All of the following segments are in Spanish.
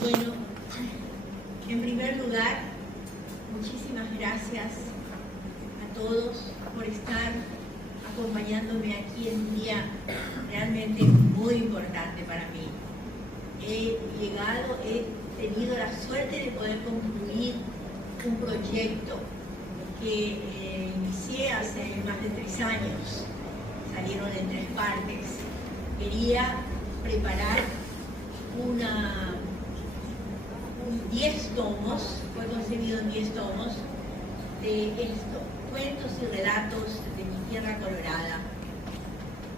Bueno, en primer lugar, muchísimas gracias a todos por estar acompañándome aquí en un día realmente muy importante para mí. He tenido la suerte de poder concluir un proyecto que inicié hace más de 3 años. Salieron en 3 partes. Quería preparar 10 tomos, fue concebido en 10 tomos, de esto, cuentos y relatos de mi tierra colorada,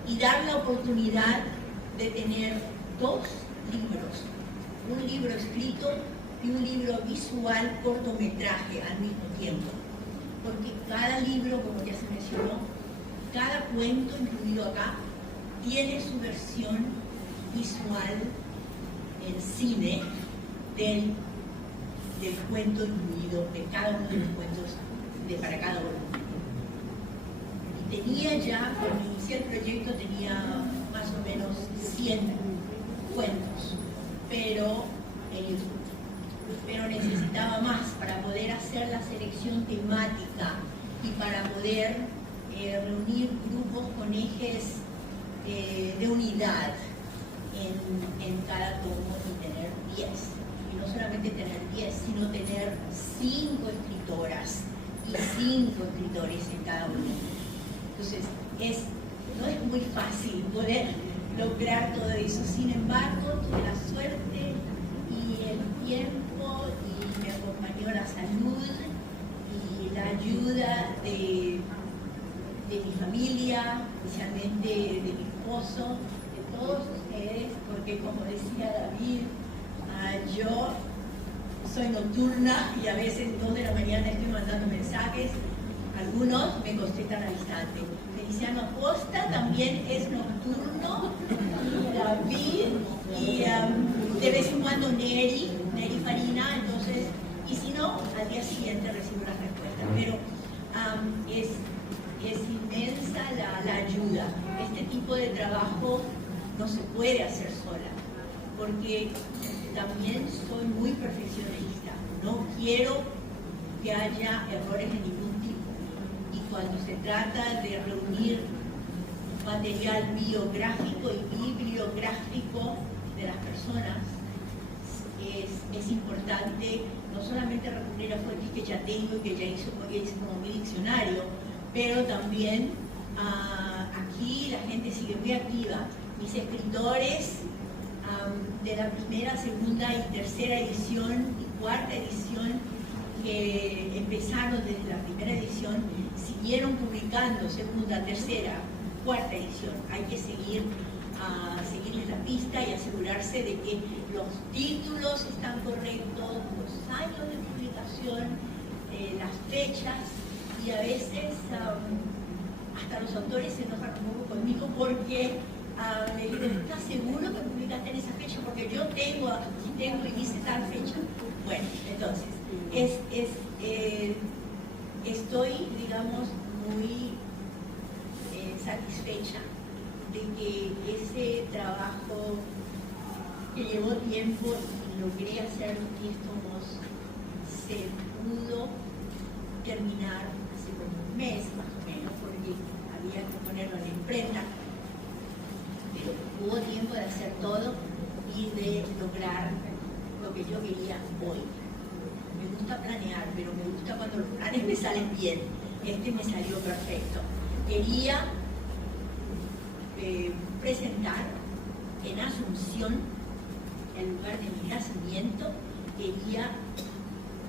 y dar la oportunidad de tener 2 libros, un libro escrito y un libro visual cortometraje al mismo tiempo, porque cada libro, como ya se mencionó, cada cuento incluido acá, tiene su versión visual en cine del cuento incluido, de cada uno de los cuentos para cada volumen. Y tenía ya, cuando inicié el proyecto, tenía más o menos 100 cuentos, pero necesitaba más para poder hacer la selección temática y para poder reunir grupos con ejes de unidad en cada tomo y tener 10. Y no solamente tener 10, sino tener 5 escritoras y 5 escritores en cada uno. Entonces, no es muy fácil poder lograr todo eso. Sin embargo, tuve la suerte y el tiempo, y me acompañó la salud y la ayuda de mi familia, especialmente de mi esposo, de todos ustedes, porque como decía David, yo soy nocturna y a veces 2 de la mañana estoy mandando mensajes. Algunos me contestan al instante. Feliciano Costa también es nocturno, David, y de vez en cuando Neri Farina, entonces, y si no, al día siguiente recibo las respuestas. Pero es inmensa la ayuda. Este tipo de trabajo no se puede hacer sola, porque también soy muy perfeccionista. No quiero que haya errores de ningún tipo. Y cuando se trata de reunir material biográfico y bibliográfico de las personas, es importante no solamente recurrir a fuentes que ya tengo y que ya hice como mi diccionario, pero también aquí la gente sigue muy activa. Mis escritores de la primera, segunda y tercera edición y cuarta edición, que empezaron desde la primera edición, siguieron publicando segunda, tercera, cuarta edición. Hay que seguirles la pista y asegurarse de que los títulos están correctos, los años de publicación, las fechas, y a veces hasta los autores se enojan un poco conmigo porque me dicen: ¿estás seguro que publicaste en esa fecha? Porque yo tengo y dice tal fecha. Bueno, entonces, estoy, digamos, muy satisfecha de que ese trabajo que llevó tiempo y logré hacer 10 tomos se pudo terminar hace como un mes más o menos, porque había que ponerlo en la imprenta. Pero hubo tiempo de hacer todo y de lograr lo que yo quería hoy. Me gusta planear, pero me gusta cuando los planes me salen bien. Este me salió perfecto. Quería presentar en Asunción, el lugar de mi nacimiento. Quería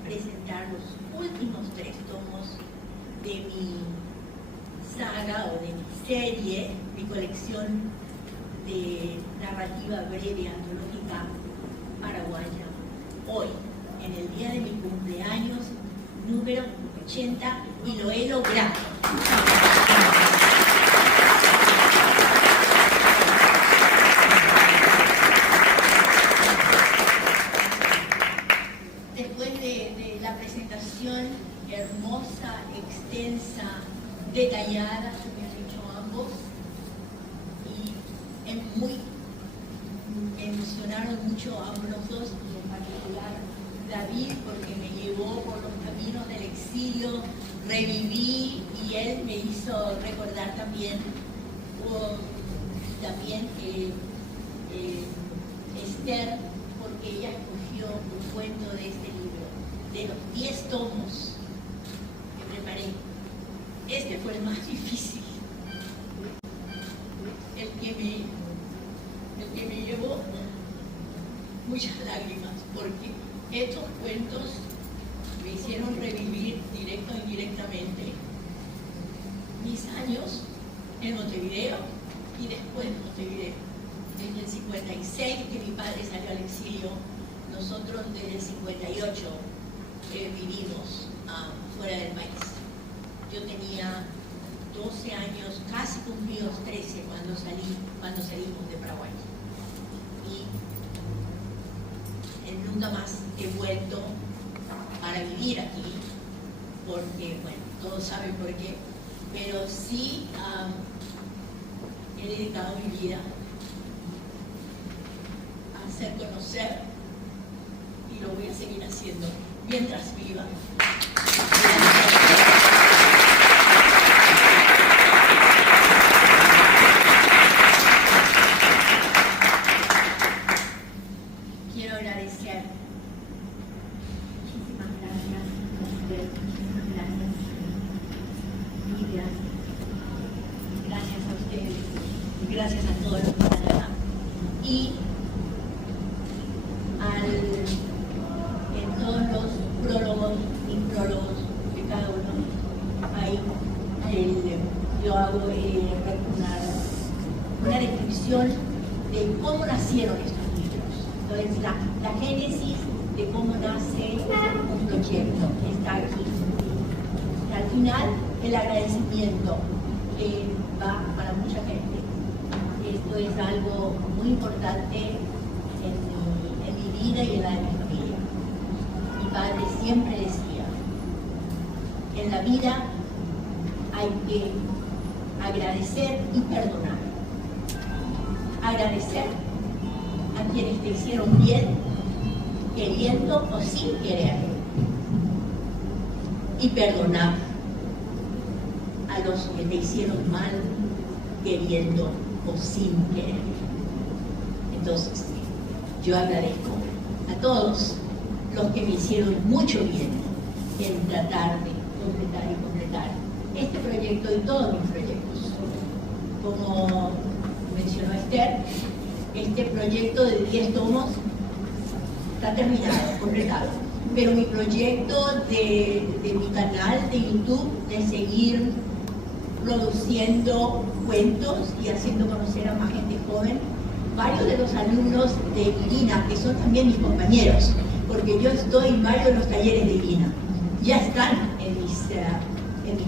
presentar los últimos 3 tomos de mi saga o de mi serie, mi colección de narrativa breve antológica paraguaya, hoy, en el día de mi cumpleaños número 80, y lo he logrado. Después de la presentación hermosa, extensa, detallada, me han dicho ambos, y me emocionaron mucho mucho a unos dos, y en particular David, porque me llevó por los caminos del exilio, reviví, y él me hizo recordar también Esther, porque ella escogió un cuento de este libro, de los 10 tomos que preparé. Este fue el más difícil, el que me llevó muchas lágrimas, porque estos cuentos me hicieron revivir directo e indirectamente mis años en Montevideo y después de Montevideo. Desde el 56 que mi padre salió al exilio, nosotros desde el 58 vivimos fuera del país. Yo tenía 12 años, casi cumplidos 13 cuando salimos de Paraguay. Y nunca más he vuelto para vivir aquí, porque, bueno, todos saben por qué, pero sí he dedicado mi vida a hacer conocer, y lo voy a seguir haciendo mientras viva. Quiero agradecer. Muchísimas gracias, Rosibel. Muchísimas gracias, Lidia. Gracias a ustedes, y gracias a todos los que están acá. Y en todos los prólogos y prólogos de cada uno, yo hago una descripción de cómo nacieron estos libros. Entonces, la génesis de cómo nace un proyecto está aquí. Al final, el agradecimiento que va para mucha gente. Esto es algo muy importante en mi vida y en la de mi familia. Mi padre siempre decía, en la vida hay que agradecer y perdonar. Agradecer a quienes te hicieron bien, queriendo o sin querer. Y perdonar a los que te hicieron mal, queriendo o sin querer. Entonces, yo agradezco a todos los que me hicieron mucho bien en tratar de completar este proyecto y todos mis proyectos. Como mencionó Esther, este proyecto de 10 tomos está terminado, completado. Pero mi proyecto de mi canal de YouTube, de seguir produciendo cuentos y haciendo conocer a más gente joven, varios de los alumnos de Irina, que son también mis compañeros, porque yo estoy en varios de los talleres de Irina, ya están en mis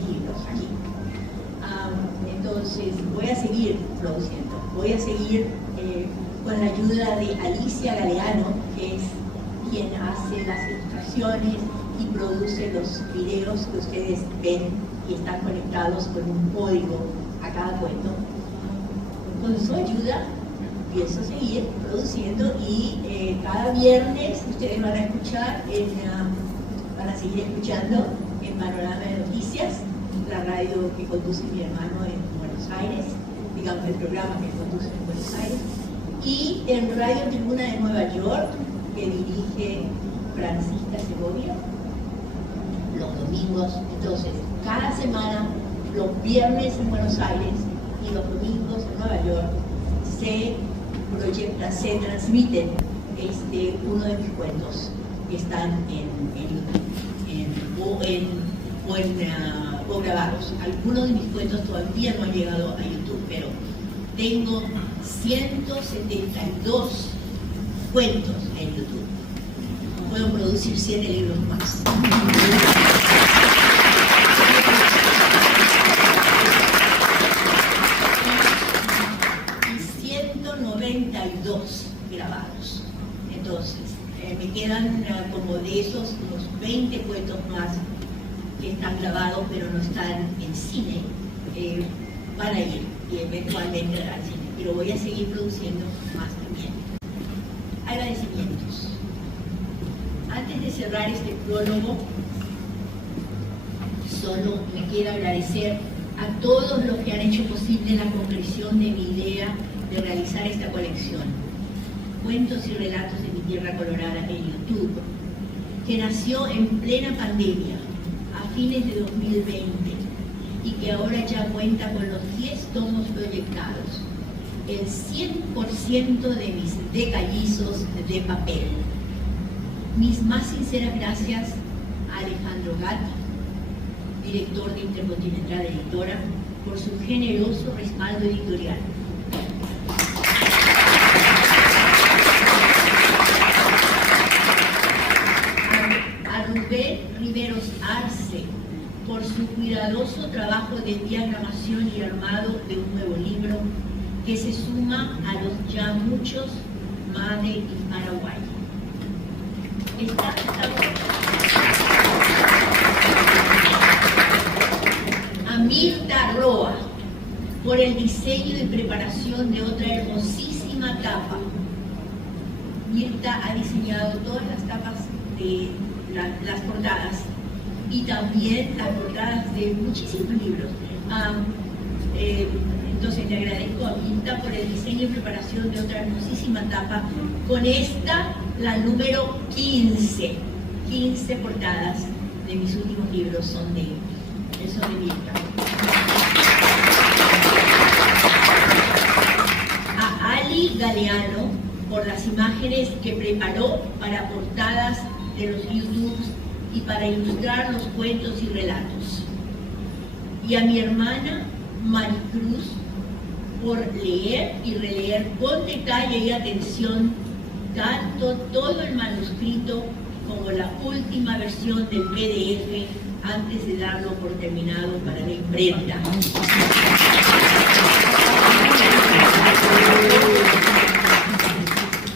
libros aquí. Entonces voy a seguir produciendo, voy a seguir con la ayuda de Alicia Galeano, que es quien hace las ilustraciones y produce los videos que ustedes ven y están conectados con un código a cada cuento. Con su ayuda pienso seguir produciendo y cada viernes ustedes van a escuchar, van a seguir escuchando en Panorama de Noticias, la radio que conduce mi hermano en Buenos Aires, digamos el programa que conduce en Buenos Aires, y en Radio Tribuna de Nueva York, que dirige Francisca Segovia, los domingos. Entonces, cada semana, los viernes en Buenos Aires y los domingos en Nueva York, se transmiten uno de mis cuentos que están o grabados. Algunos de mis cuentos todavía no han llegado a YouTube, pero tengo 172 cuentos en YouTube. Puedo producir 7 libros más. Y 192 grabados. Entonces, me quedan como de esos unos 20 cuentos más que están grabados pero no están en cine. Van a ir y eventualmente al cine, pero voy a seguir produciendo más también. Agradecimientos. Antes de cerrar este prólogo, solo me quiero agradecer a todos los que han hecho posible la concreción de mi idea de realizar esta colección, Cuentos y Relatos de mi Tierra Colorada, en YouTube, que nació en plena pandemia, a fines de 2020, y que ahora ya cuenta con los 10 tomos proyectados, el 100% de mis decallizos de papel. Mis más sinceras gracias a Alejandro Gatti, director de Intercontinental Editora, por su generoso respaldo editorial. A Rubén Riveros Arce, por su cuidadoso trabajo de diagramación y armado de un nuevo libro que se suma a los ya muchos Made in Paraguay. A Mirta Roa, por el diseño y preparación de otra hermosísima tapa. Mirta ha diseñado todas las tapas de las portadas y también las portadas de muchísimos libros. Entonces le agradezco a Mirta por el diseño y preparación de otra hermosísima tapa. Con esta, la número 15. 15 portadas de mis últimos libros son de Mirta. A Ali Galeano, por las imágenes que preparó para portadas de los YouTubes y para ilustrar los cuentos y relatos. Y a mi hermana Maricruz, por leer y releer con detalle y atención tanto todo el manuscrito como la última versión del PDF antes de darlo por terminado para la imprenta.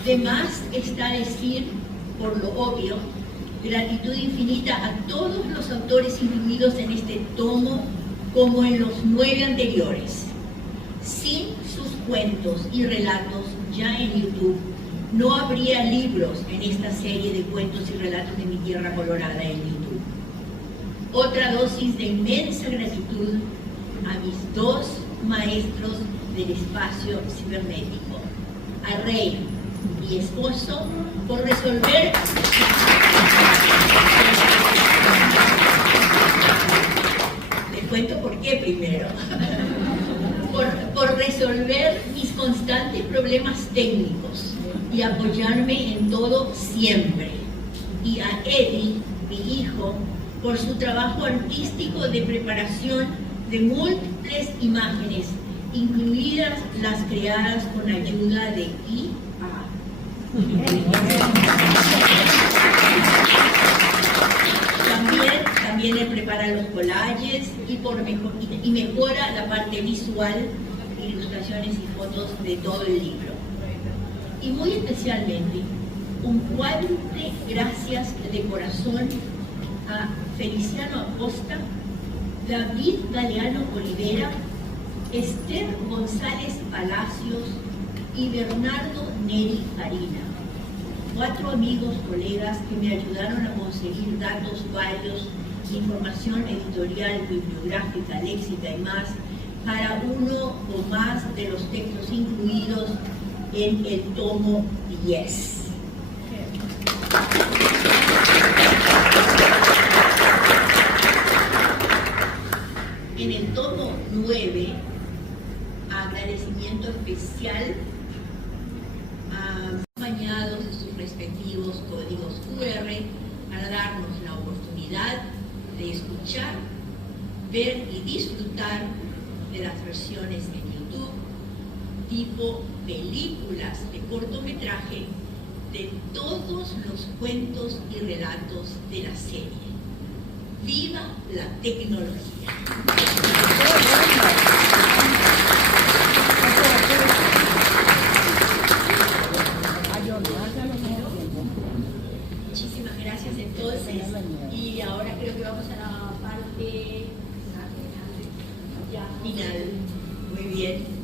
De más está decir, por lo obvio, gratitud infinita a todos los autores incluidos en este tomo como en los 9 anteriores. Sin sus cuentos y relatos ya en YouTube, no habría libros en esta serie de cuentos y relatos de mi Tierra Colorada en YouTube. Otra dosis de inmensa gratitud a mis 2 maestros del espacio cibernético, a Rey, mi esposo, por resolver les cuento por qué primero. Por resolver mis constantes problemas técnicos y apoyarme en todo siempre. Y a Eddie, mi hijo, por su trabajo artístico de preparación de múltiples imágenes, incluidas las creadas con ayuda de IA. También él prepara los collages y mejora la parte visual, ilustraciones y fotos de todo el libro. Y muy especialmente, un cuádruple gracias de corazón a Feliciano Acosta, David Galeano Olivera, Esther González Palacios y Bernardo Neri Farina. 4 amigos, colegas que me ayudaron a conseguir datos varios, información editorial, bibliográfica, léxica y más, para uno o más de los textos incluidos en el tomo 10. En el tomo 9, agradecimiento especial acompañados de sus respectivos códigos QR para darnos la oportunidad de escuchar, ver y disfrutar de las versiones en YouTube, tipo películas de cortometraje de todos los cuentos y relatos de la serie. ¡Viva la tecnología! Muchísimas gracias entonces, y ahora creo que vamos a la parte final. Muy bien.